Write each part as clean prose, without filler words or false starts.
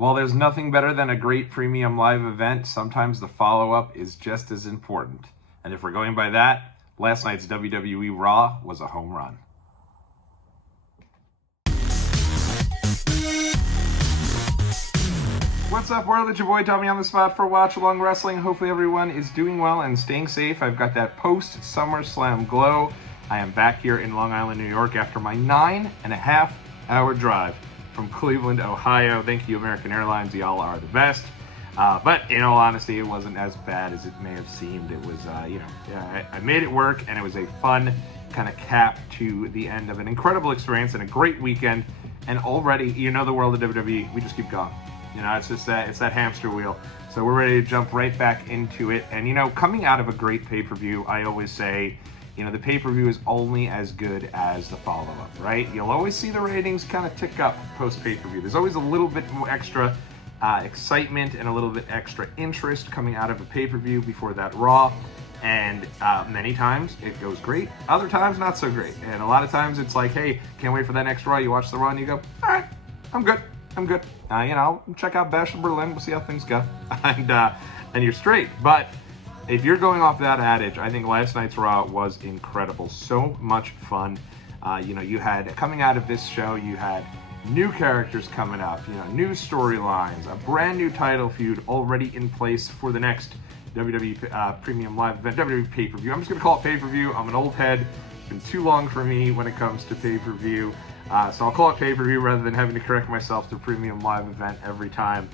While there's nothing better than a great premium live event, sometimes the follow-up is just as important. And if we're going by that, last night's WWE Raw was a home run. What's up, world? It's your boy Tommy on the spot for Watch Along Wrestling. Hopefully everyone is doing well and staying safe. I've got that post-Summerslam glow. I am back here in Long Island, New York after my 9.5-hour drive from Cleveland, Ohio. Thank you, American Airlines. Y'all are the best. But in all honesty, it wasn't as bad as it may have seemed. It was, I made it work, and it was a fun kind of cap to the end of an incredible experience and a great weekend. And already, the world of WWE, we just keep going. It's just it's that hamster wheel. So we're ready to jump right back into it. And, coming out of a great pay-per-view, I always say, the pay-per-view is only as good as the follow-up, right? You'll always see the ratings kind of tick up post-pay-per-view. There's always a little bit more extra excitement and a little bit extra interest coming out of a pay-per-view before that Raw. And many times it goes great, other times not so great. And a lot of times it's like, hey, can't wait for that next Raw. You watch the Raw and you go, all right, I'm good. I'll check out Bash in Berlin. We'll see how things go. And you're straight. But if you're going off that adage, I think last night's Raw was incredible. So much fun. You had, coming out of this show, you had new characters coming up, new storylines, a brand new title feud already in place for the next WWE Premium Live event, WWE pay-per-view. I'm just going to call it pay-per-view. I'm an old head. It's been too long for me when it comes to pay-per-view. So I'll call it pay-per-view rather than having to correct myself to Premium Live event every time.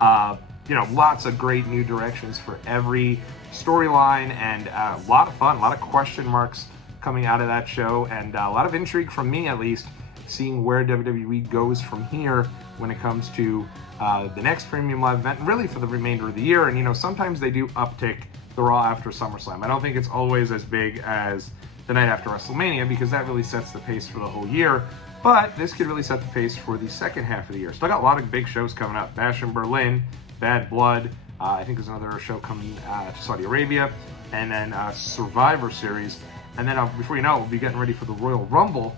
Lots of great new directions for every storyline, and a lot of fun, a lot of question marks coming out of that show, and a lot of intrigue from me, at least, seeing where WWE goes from here when it comes to the next Premium Live event, and really for the remainder of the year. And, sometimes they do uptick the Raw after SummerSlam. I don't think it's always as big as the night after WrestleMania, because that really sets the pace for the whole year. But this could really set the pace for the second half of the year. Still got a lot of big shows coming up. Bash in Berlin, Bad Blood. I think there's another show coming to Saudi Arabia. And then Survivor Series. And then before you know it, we'll be getting ready for the Royal Rumble.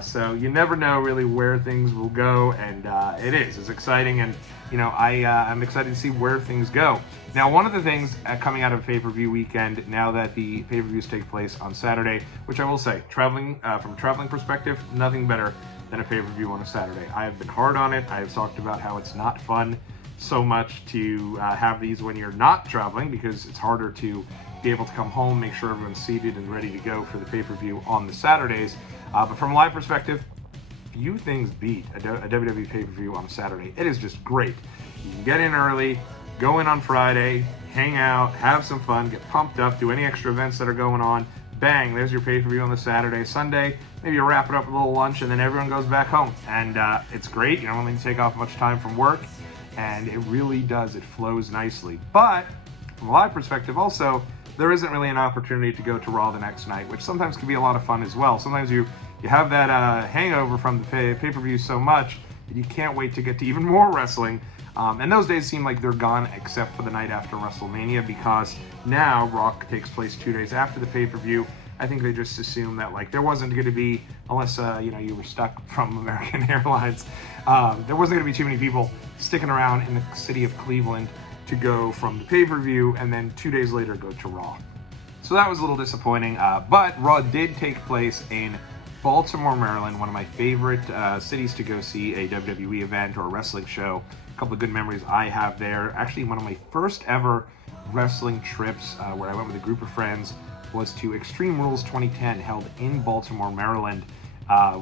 So you never know really where things will go. And it's exciting. And, I'm excited to see where things go. Now, one of the things coming out of pay-per-view weekend, now that the pay-per-views take place on Saturday, which I will say, from a traveling perspective, nothing better than a pay-per-view on a Saturday. I have been hard on it. I have talked about how it's not fun so much to have these when you're not traveling, because it's harder to be able to come home, make sure everyone's seated and ready to go for the pay-per-view on the Saturdays. But from a live perspective, few things beat a WWE pay-per-view on a Saturday. It is just great. You can get in early, go in on Friday, hang out, have some fun, get pumped up, do any extra events that are going on. Bang, there's your pay-per-view on the Saturday. Sunday, maybe you wrap it up with a little lunch, and then everyone goes back home. And it's great. You don't need to take off much time from work, and it really does. It flows nicely. But from a live perspective also, there isn't really an opportunity to go to Raw the next night, which sometimes can be a lot of fun as well. Sometimes you have that hangover from the pay-per-view so much that you can't wait to get to even more wrestling. And those days seem like they're gone, except for the night after WrestleMania, because now Raw takes place 2 days after the pay-per-view. I think they just assumed that there wasn't going to be, unless you were stuck from American Airlines, there wasn't going to be too many people sticking around in the city of Cleveland to go from the pay-per-view and then 2 days later go to Raw. So that was a little disappointing. But Raw did take place in Baltimore, Maryland, one of my favorite cities to go see a WWE event or a wrestling show. A couple of good memories I have there. Actually, one of my first ever wrestling trips where I went with a group of friends was to Extreme Rules 2010, held in Baltimore, Maryland.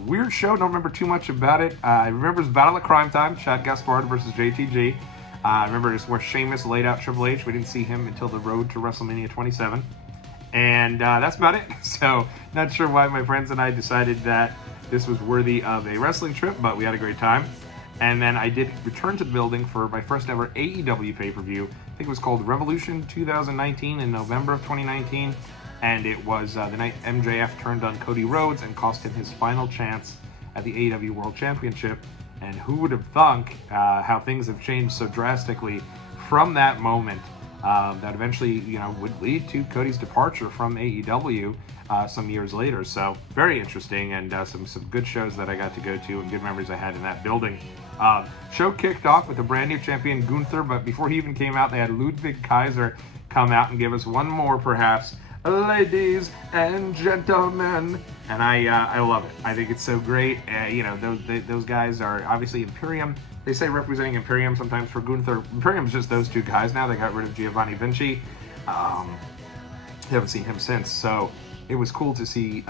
Weird show, don't remember too much about it. I remember it was Battle of Crime Time, Chad Gaspard versus JTG. I remember it's where Sheamus laid out Triple H. We didn't see him until the road to WrestleMania 27. And that's about it. So not sure why my friends and I decided that this was worthy of a wrestling trip, but we had a great time. And then I did return to the building for my first ever AEW pay-per-view. I think it was called Revolution 2019 in November of 2019. And it was the night MJF turned on Cody Rhodes and cost him his final chance at the AEW World Championship. And who would have thunk how things have changed so drastically from that moment that eventually, would lead to Cody's departure from AEW some years later. So very interesting, and some good shows that I got to go to and good memories I had in that building. Show kicked off with the brand new champion Gunther, but before he even came out, they had Ludwig Kaiser come out and give us one more, perhaps, ladies and gentlemen, and I love it. I think it's so great. You know, those guys are obviously Imperium. They say representing Imperium sometimes for Gunther. Imperium's just those two guys now. They got rid of Giovanni Vinci. Haven't seen him since, so it was cool to see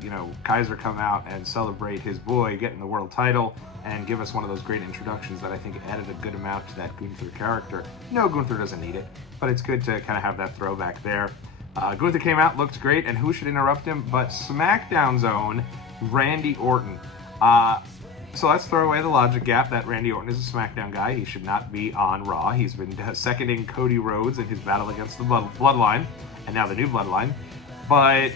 you know, Kaiser come out and celebrate his boy getting the world title and give us one of those great introductions that I think added a good amount to that Gunther character. No, Gunther doesn't need it, but it's good to kind of have that throwback there. Gunther came out, looked great, and who should interrupt him but SmackDown's own Randy Orton. So let's throw away the logic gap that Randy Orton is a SmackDown guy. He should not be on Raw. He's been seconding Cody Rhodes in his battle against the Bloodline, and now the new Bloodline. But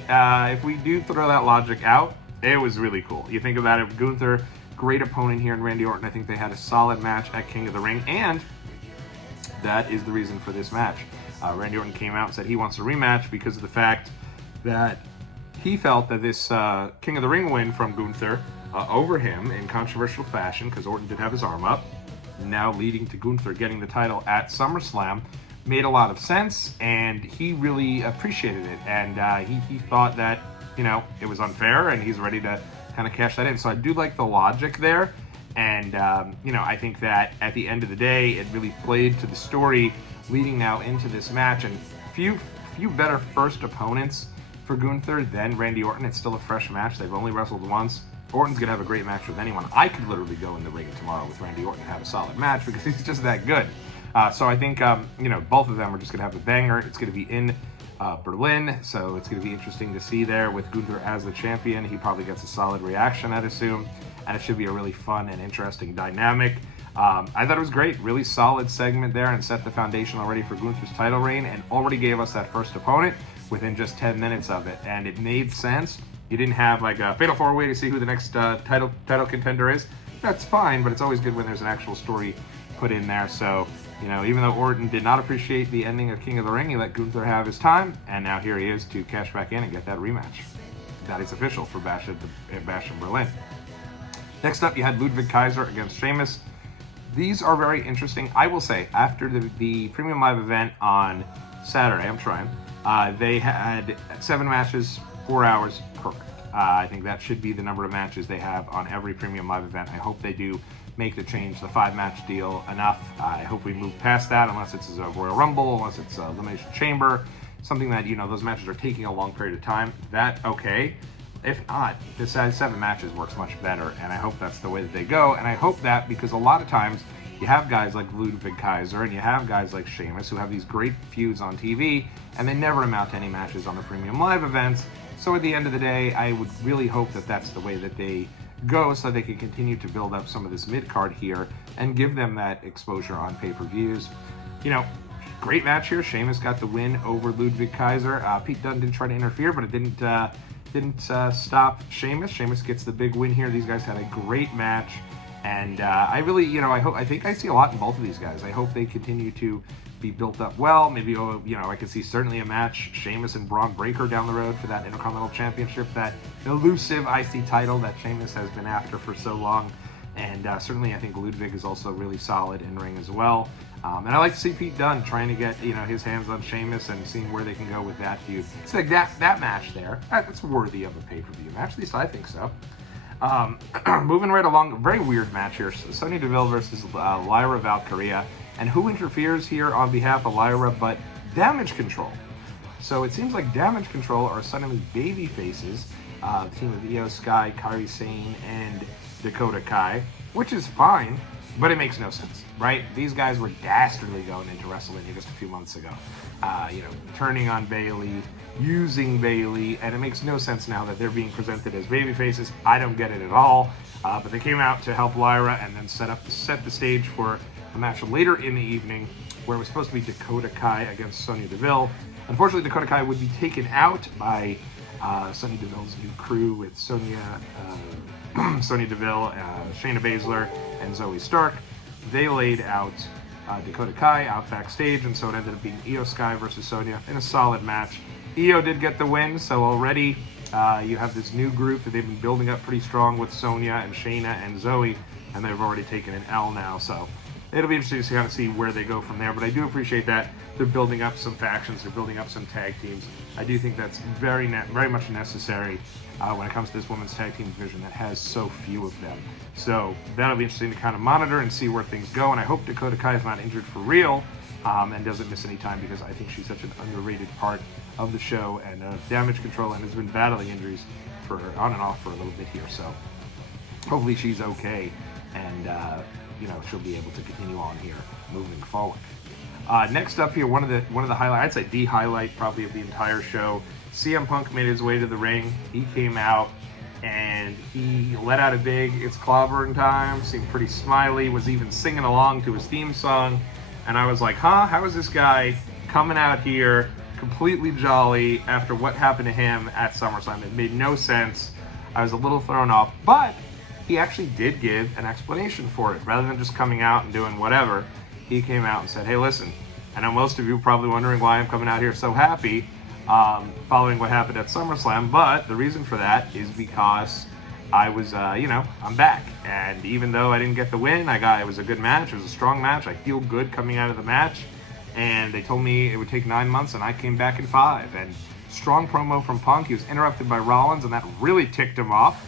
if we do throw that logic out, it was really cool. You think about it, Gunther, great opponent here in Randy Orton. I think they had a solid match at King of the Ring, and that is the reason for this match. Randy Orton came out and said he wants a rematch because of the fact that he felt that this King of the Ring win from Gunther over him in controversial fashion, because Orton did have his arm up, now leading to Gunther getting the title at SummerSlam, made a lot of sense, and he really appreciated it, and he thought that, you know, it was unfair, and he's ready to kind of cash that in. So I do like the logic there, and you know, I think that at the end of the day, it really played to the story leading now into this match, and few better first opponents for Gunther than Randy Orton. It's still a fresh match. They've only wrestled once. Orton's gonna have a great match with anyone. I could literally go in the ring tomorrow with Randy Orton and have a solid match because he's just that good. So I think you know, both of them are just gonna have a banger. It's gonna be in Berlin, so it's gonna be interesting to see there with Gunther as the champion. He probably gets a solid reaction, I'd assume, and it should be a really fun and interesting dynamic. I thought it was great, really solid segment there, and set the foundation already for Gunther's title reign, and already gave us that first opponent within just 10 minutes of it, and it made sense. You didn't have like a fatal four-way to see who the next title contender is. That's fine, but it's always good when there's an actual story put in there. So, you know, even though Orton did not appreciate the ending of King of the Ring, he let Gunther have his time, and now here he is to cash back in and get that rematch. That is official for Bash in Berlin. Next up, you had Ludwig Kaiser against Sheamus. These are very interesting. I will say, after the Premium Live event on Saturday, I'm trying, they had 7 matches, 4 hours, perfect. I think that should be the number of matches they have on every Premium Live event. I hope they do make the change, the 5-match deal, enough. I hope we move past that, unless it's a Royal Rumble, unless it's a Elimination Chamber, something that, you know, those matches are taking a long period of time. That, okay. If not, this 7 matches works much better, and I hope that's the way that they go. And I hope that because a lot of times you have guys like Ludwig Kaiser and you have guys like Sheamus who have these great feuds on TV, and they never amount to any matches on the Premium Live events. So at the end of the day, I would really hope that that's the way that they go, so they can continue to build up some of this mid-card here and give them that exposure on pay-per-views. You know, great match here. Sheamus got the win over Ludwig Kaiser. Pete Dunne didn't try to interfere, but it didn't stop Sheamus. Sheamus gets the big win here. These guys had a great match, and I really, you know, I think I see a lot in both of these guys. I hope they continue to be built up well. Maybe, you know, I could see certainly a match, Sheamus and Braun Breaker down the road for that Intercontinental Championship, that elusive IC title that Sheamus has been after for so long. And certainly I think Ludwig is also really solid in ring as well. And I like to see Pete Dunne trying to get, you know, his hands on Sheamus and seeing where they can go with that feud. It's like that match there, that's worthy of a pay-per-view match, at least I think so. Moving right along, a very weird match here. Sonya Deville versus Lyra Valkyria. And who interferes here on behalf of Lyra but Damage Control? So it seems like Damage Control are suddenly baby faces. The team of Io Sky, Kairi Sane, and Dakota Kai, which is fine, but it makes no sense, right? These guys were dastardly going into WrestleMania just a few months ago. You know, turning on Bayley, using Bayley, and it makes no sense now that they're being presented as baby faces. I don't get it at all. But they came out to help Lyra and then set the stage for a match later in the evening where it was supposed to be Dakota Kai against Sonya Deville. Unfortunately, Dakota Kai would be taken out by Sonya Deville's new crew with Sonya Deville, Shayna Baszler, and Zoe Stark. They laid out Dakota Kai out backstage, and so it ended up being Io Sky versus Sonya in a solid match. Io did get the win, so already you have this new group that they've been building up pretty strong with Sonya and Shayna and Zoe and they've already taken an L now, so it'll be interesting to kind of see where they go from there. But I do appreciate that they're building up some factions, they're building up some tag teams. I do think that's very much necessary when it comes to this women's tag team division that has so few of them. So that'll be interesting to kind of monitor and see where things go. And I hope Dakota Kai is not injured for real and doesn't miss any time, because I think she's such an underrated part of the show and Damage Control, and has been battling injuries for on and off for a little bit here. So hopefully she's okay, and she'll be able to continue on here moving forward. Next up here, one of the highlights, I'd say the highlight probably of the entire show. CM Punk made his way to the ring. He came out and he let out a big "It's clobbering time," seemed pretty smiley, was even singing along to his theme song. And I was like, how is this guy coming out here completely jolly after what happened to him at SummerSlam? It made no sense. I was a little thrown off, but he actually did give an explanation for it. Rather than just coming out and doing whatever, he came out and said, hey, listen, I know most of you are probably wondering why I'm coming out here so happy following what happened at SummerSlam, but the reason for that is because I was, I'm back. And even though I didn't get the win, it was a good match. It was a strong match. I feel good coming out of the match. And they told me it would take 9 months, and I came back in 5. And strong promo from Punk. He was interrupted by Rollins, and that really ticked him off,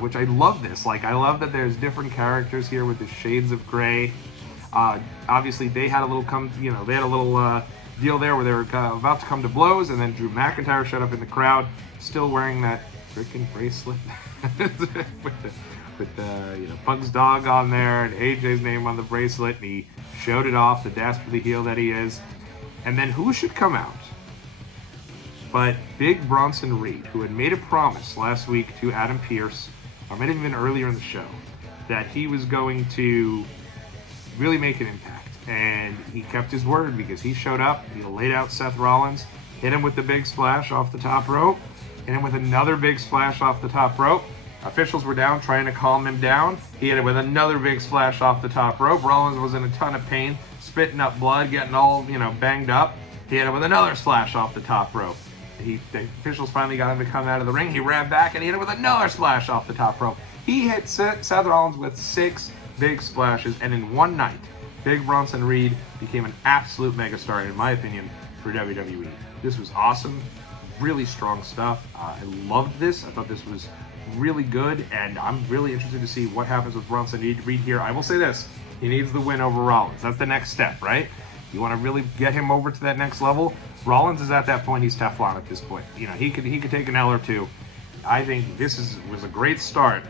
which I love this. Like, I love that there's different characters here with the shades of gray. Obviously, they had a little deal there where they were about to come to blows, and then Drew McIntyre showed up in the crowd, still wearing that freaking bracelet with Punk's dog on there and AJ's name on the bracelet, and he showed it off, the dastardly heel that he is. And then who should come out but Big Bronson Reed, who had made a promise last week to Adam Pearce, or maybe even earlier in the show, that he was going to really make an impact. And he kept his word, because he showed up, he laid out Seth Rollins, hit him with the big splash off the top rope, hit him with another big splash off the top rope. Officials were down trying to calm him down. He hit it with another big splash off the top rope. Rollins was in a ton of pain, spitting up blood, getting all, banged up. He hit it with another splash off the top rope. The officials finally got him to come out of the ring. He ran back and he hit it with another splash off the top rope. He hit Seth Rollins with 6 big splashes, and in one night, Big Bronson Reed became an absolute megastar, in my opinion, for WWE. This was awesome. Really strong stuff. I loved this. I thought this was really good, and I'm really interested to see what happens with Bronson Reed here. I will say this, he needs the win over Rollins. That's the next step, right? You want to really get him over to that next level. Rollins is at that point, he's Teflon at this point. He could take an L or two. I think this was a great start,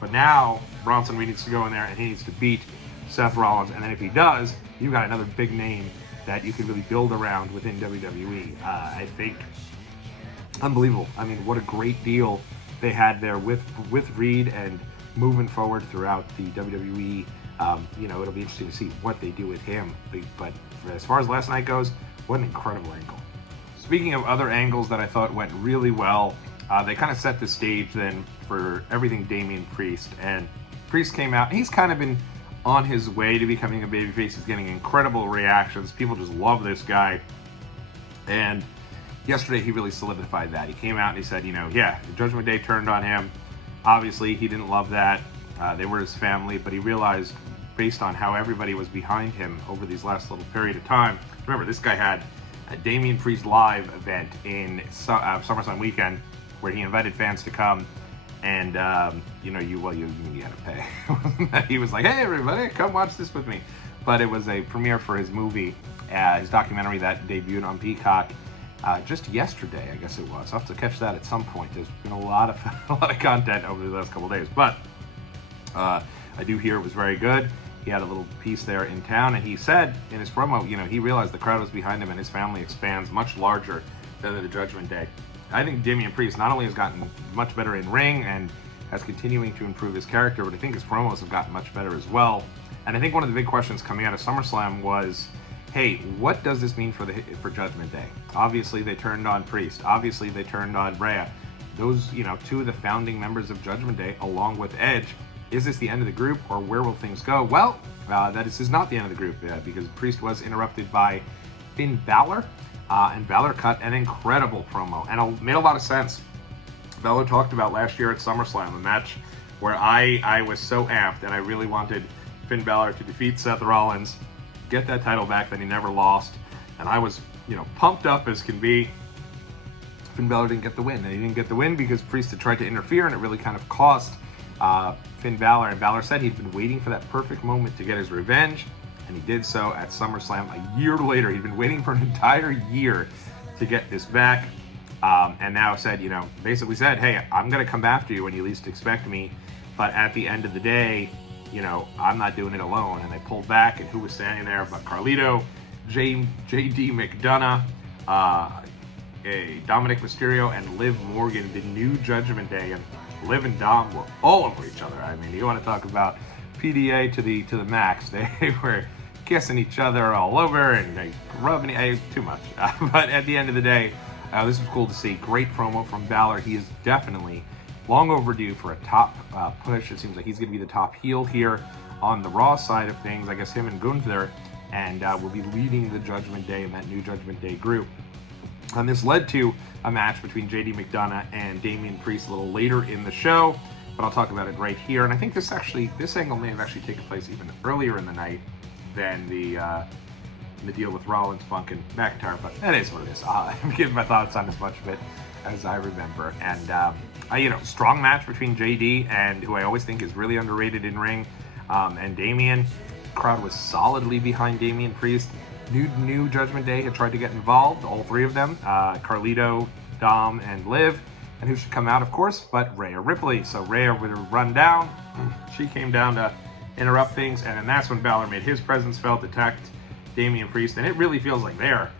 but now Bronson Reed needs to go in there and he needs to beat Seth Rollins, and then if he does, you got another big name that you can really build around within WWE. I think unbelievable. I mean, what a great deal they had there with Reed, and moving forward throughout the WWE. It'll be interesting to see what they do with him. But as far as last night goes, what an incredible angle. Speaking of other angles that I thought went really well, they kind of set the stage then for everything Damian Priest. And Priest came out, and he's kind of been on his way to becoming a babyface. He's getting incredible reactions. People just love this guy. And yesterday he really solidified that. He came out and he said, the Judgment Day turned on him. Obviously, he didn't love that. They were his family, but he realized, based on how everybody was behind him over these last little period of time. Remember, this guy had a Damian Priest live event in SummerSlam weekend where he invited fans to come, and you had to pay. He was like, hey everybody, come watch this with me. But it was a premiere for his movie, his documentary that debuted on Peacock just yesterday, I guess it was. I'll have to catch that at some point. There's been a lot of content over the last couple of days, but I do hear it was very good. He had a little piece there in town, and he said in his promo, he realized the crowd was behind him and his family expands much larger than the Judgment Day. I think Damian Priest not only has gotten much better in ring and has continuing to improve his character, but I think his promos have gotten much better as well. And I think one of the big questions coming out of SummerSlam was, hey, what does this mean for Judgment Day? Obviously, they turned on Priest. Obviously, they turned on Rhea. Those, two of the founding members of Judgment Day, along with Edge. Is this the end of the group, or where will things go? Well, this is not the end of the group, because Priest was interrupted by Finn Balor, and Balor cut an incredible promo, and it made a lot of sense. Balor talked about last year at SummerSlam, a match where I was so amped and I really wanted Finn Balor to defeat Seth Rollins, get that title back that he never lost, and I was, pumped up as can be. Finn Balor didn't get the win, and he didn't get the win because Priest had tried to interfere, and it really kind of cost Finn Balor. And Balor said he'd been waiting for that perfect moment to get his revenge, and he did so at SummerSlam a year later. He'd been waiting for an entire year to get this back, and now said, basically said, hey, I'm going to come after you when you least expect me, but at the end of the day, I'm not doing it alone. And they pulled back, and who was standing there but Carlito, J.D. McDonough, Dominic Mysterio, and Liv Morgan, the new Judgment Day. And Liv and Dom were all over each other. I mean, you want to talk about PDA to the max. They were kissing each other all over, and they rubbing too much. But at the end of the day, this was cool to see. Great promo from Balor. He is definitely long overdue for a top push. It seems like he's going to be the top heel here on the Raw side of things. I guess him and Gunther, and will be leading the Judgment Day in that new Judgment Day group. And this led to a match between J.D. McDonough and Damian Priest a little later in the show, but I'll talk about it right here. And I think this angle may have actually taken place even earlier in the night than the deal with Rollins, Punk, and McIntyre, but that is what it is. I'm giving my thoughts on as much of it as I remember. And, strong match between J.D. and who I always think is really underrated in ring, and Damian. Crowd was solidly behind Damian Priest. New Judgment Day had tried to get involved, all three of them, Carlito, Dom, and Liv, and who should come out, of course, but Rhea Ripley. So Rhea would run down. She came down to interrupt things, and then that's when Balor made his presence felt, attacked Damian Priest, and it really feels like they're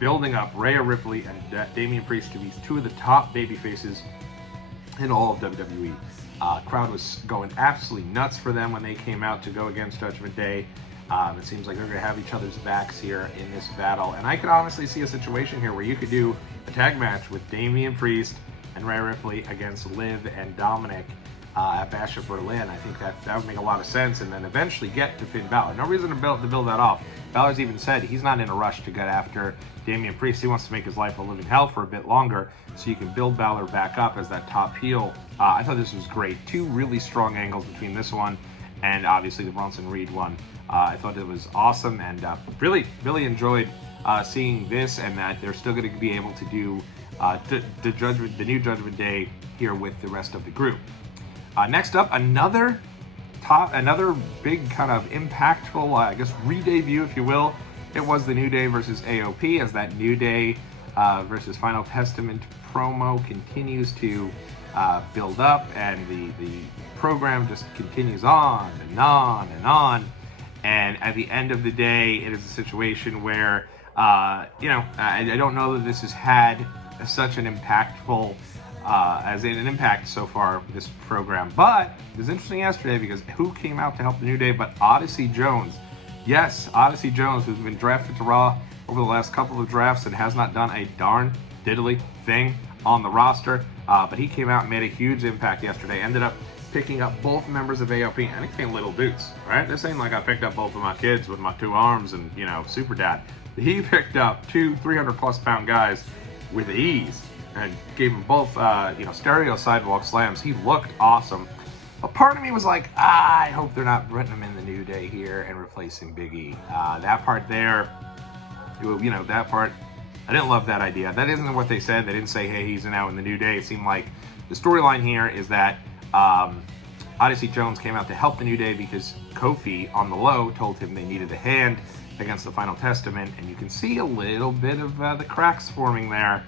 building up Rhea Ripley and Damian Priest to be two of the top baby faces in all of WWE. Crowd was going absolutely nuts for them when they came out to go against Judgment Day. It seems like they're going to have each other's backs here in this battle. And I could honestly see a situation here where you could do a tag match with Damian Priest and Rhea Ripley against Liv and Dominic at Bash of Berlin. I think that would make a lot of sense, and then eventually get to Finn Balor. No reason to build that off. Balor's even said he's not in a rush to get after Damian Priest. He wants to make his life a living hell for a bit longer so you can build Balor back up as that top heel. I thought this was great. Two really strong angles between this one and obviously the Bronson Reed one. I thought it was awesome, and really enjoyed seeing this, and that they're still going to be able to do the new Judgment Day here with the rest of the group. Next up, another big kind of impactful, I guess, re-debut, if you will. It was the New Day versus AOP, as that New Day versus Final Testament promo continues to build up, and the program just continues on and on and on. And at the end of the day, it is a situation where, I don't know that this has had such an impactful, as in an impact so far, this program. But it was interesting yesterday because who came out to help the New Day but Odyssey Jones? Yes, Odyssey Jones, who's been drafted to Raw over the last couple of drafts and has not done a darn diddly thing on the roster. But he came out and made a huge impact yesterday. Ended up picking up both members of AOP, and it came little boots, right? This ain't like I picked up both of my kids with my two arms and, super dad. He picked up two 300-plus pound guys with ease and gave them both, stereo sidewalk slams. He looked awesome. But part of me was like, I hope they're not putting him in the New Day here and replacing Big E. That part there, that part, I didn't love that idea. That isn't what they said. They didn't say, hey, he's now in the New Day. It seemed like the storyline here is that Odyssey Jones came out to help the New Day because Kofi, on the low, told him they needed a hand against the Final Testament, and you can see a little bit of the cracks forming there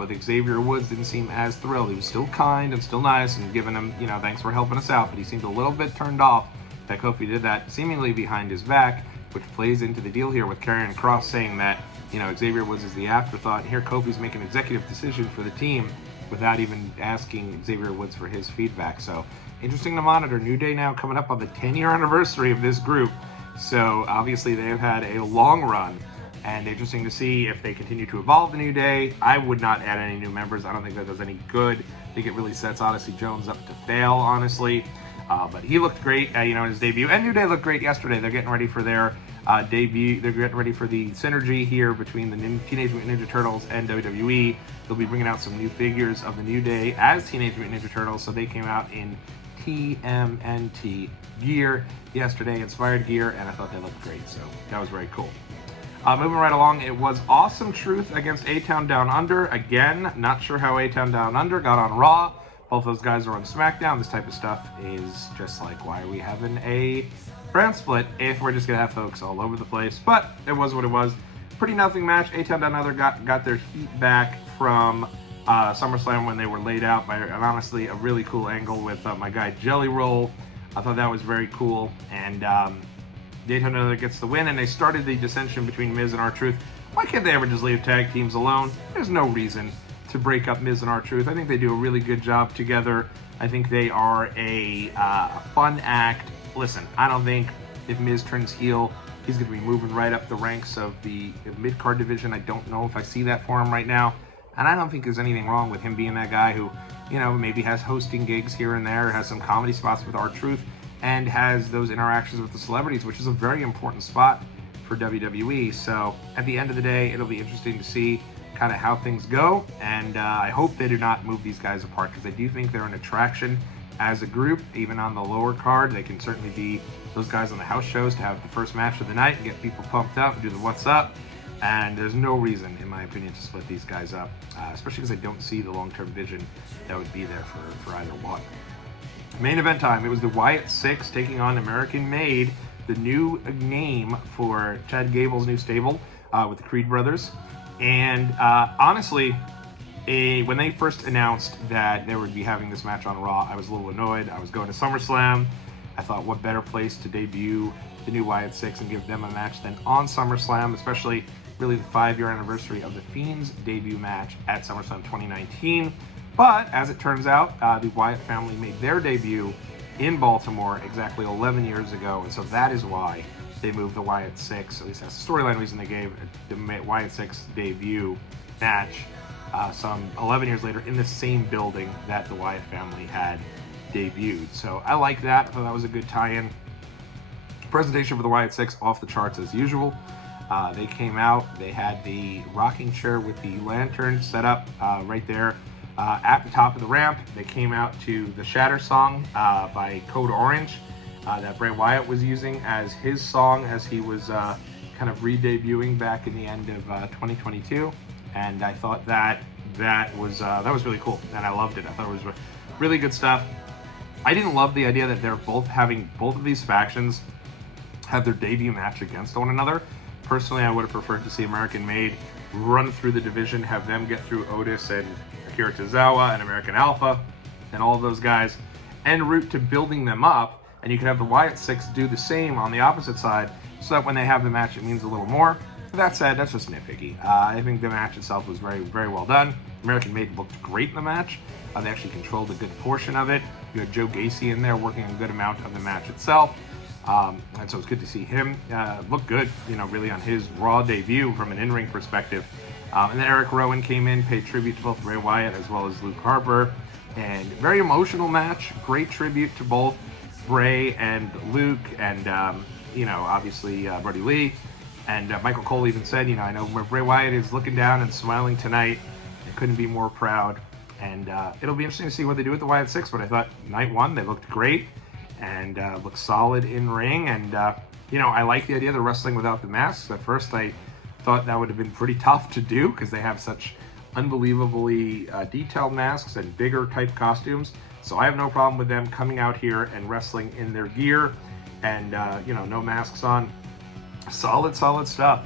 with Xavier Woods. Didn't seem as thrilled. He was still kind and still nice and giving him, thanks for helping us out, but he seemed a little bit turned off that Kofi did that seemingly behind his back, which plays into the deal here with Karrion Kross saying that, Xavier Woods is the afterthought, and here Kofi's making an executive decision for the team without even asking Xavier Woods for his feedback. So interesting to monitor. New Day now coming up on the 10-year anniversary of this group. So obviously they have had a long run, and interesting to see if they continue to evolve the New Day. I would not add any new members. I don't think that does any good. I think it really sets Odyssey Jones up to fail, honestly. But he looked great, in his debut. And New Day looked great yesterday. They're getting ready for their debut. They're getting ready for the synergy here between the Teenage Mutant Ninja Turtles and WWE. They'll be bringing out some new figures of the New Day as Teenage Mutant Ninja Turtles. So they came out in TMNT gear yesterday, inspired gear, and I thought they looked great, so that was very cool. Moving right along, it was Awesome Truth against A-Town Down Under. Again, not sure how A-Town Down Under got on Raw. Both those guys are on SmackDown. This type of stuff is just like, why are we having a brand split if we're just going to have folks all over the place? But it was what it was. Pretty nothing match. A-Town Down Under got their heat back from Summerslam when they were laid out by, and honestly, a really cool angle with my guy Jelly Roll. I thought that was very cool. And A-Town Down Under gets the win, and they started the dissension between Miz and R-Truth. Why can't they ever just leave tag teams alone? There's no reason to break up Miz and R-Truth. I think they do a really good job together. I think they are a fun act. Listen, I don't think if Miz turns heel, he's going to be moving right up the ranks of the mid-card division. I don't know if I see that for him right now. And I don't think there's anything wrong with him being that guy who, you know, maybe has hosting gigs here and there, has some comedy spots with R-Truth, and has those interactions with the celebrities, which is a very important spot for WWE. So at the end of the day, it'll be interesting to see kind of how things go, and I hope they do not move these guys apart, because I do think they're an attraction as a group. Even on the lower card, they can certainly be those guys on the house shows to have the first match of the night and get people pumped up and do the what's up, and there's no reason, in my opinion, to split these guys up, especially because I don't see the long-term vision that would be there for either one. Main event time, it was the Wyatt Six taking on American Made, the new name for Chad Gable's new stable with the Creed brothers. And honestly, when they first announced that they would be having this match on Raw, I was a little annoyed. I was going to SummerSlam. I thought, what better place to debut the new Wyatt Six and give them a match than on SummerSlam, especially really the 5-year anniversary of the Fiend's debut match at SummerSlam 2019. But as it turns out, the Wyatt family made their debut in Baltimore exactly 11 years ago, and so that is why they moved the Wyatt Six, at least that's the storyline reason they gave the Wyatt Six debut match some 11 years later in the same building that the Wyatt family had debuted. So I like that. I thought that was a good tie-in. Presentation for the Wyatt Six off the charts as usual. They came out, they had the rocking chair with the lantern set up right there at the top of the ramp. They came out to the Shatter song by Code Orange that Bray Wyatt was using as his song as he was kind of re-debuting back in the end of 2022, and I thought that was really cool, and I loved it. I thought it was really good stuff. I didn't love the idea that they're both having both of these factions have their debut match against one another. Personally, I would have preferred to see American Made run through the division, have them get through Otis and Akira Tozawa and American Alpha and all of those guys, en route to building them up. And you could have the Wyatt Six do the same on the opposite side, so that when they have the match, it means a little more. That said, that's just nitpicky. I think the match itself was very, very well done. American Made looked great in the match. They actually controlled a good portion of it. You had Joe Gacy in there working a good amount of the match itself. And so it's good to see him look good, you know, really on his Raw debut from an in-ring perspective. And then Eric Rowan came in, paid tribute to both Bray Wyatt as well as Luke Harper. And very emotional match. Great tribute to both Bray and Luke, and you know, obviously Brody Lee, and Michael Cole even said, you know, I know where Bray Wyatt is looking down and smiling tonight. I couldn't be more proud, and it'll be interesting to see what they do with the Wyatt Six. But I thought night one they looked great and looked solid in ring, and you know, I like the idea of the wrestling without the masks. At first, I thought that would have been pretty tough to do because they have such unbelievably detailed masks and bigger type costumes. So I have no problem with them coming out here and wrestling in their gear and, you know, no masks on. Solid stuff.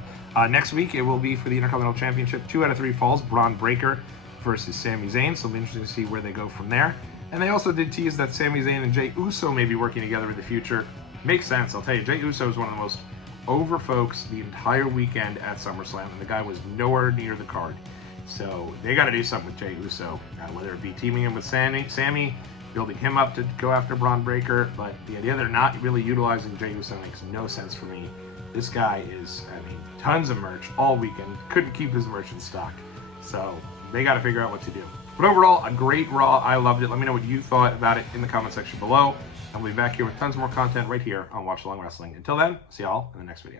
Next week, it will be for the Intercontinental Championship. 2 out of 3 falls. Braun Breaker versus Sami Zayn. So it'll be interesting to see where they go from there. And they also did tease that Sami Zayn and Jey Uso may be working together in the future. Makes sense. I'll tell you, Jey Uso is one of the most over folks the entire weekend at SummerSlam. And the guy was nowhere near the card. So they got to do something with Jey Uso, whether it be teaming him with Sami, building him up to go after Braun Breaker. But the idea they're not really utilizing Jey Uso makes no sense for me. This guy is, I mean, tons of merch all weekend. Couldn't keep his merch in stock. So they got to figure out what to do. But overall, a great Raw. I loved it. Let me know what you thought about it in the comment section below. And we'll be back here with tons more content right here on Watch Along Wrestling. Until then, see y'all in the next video.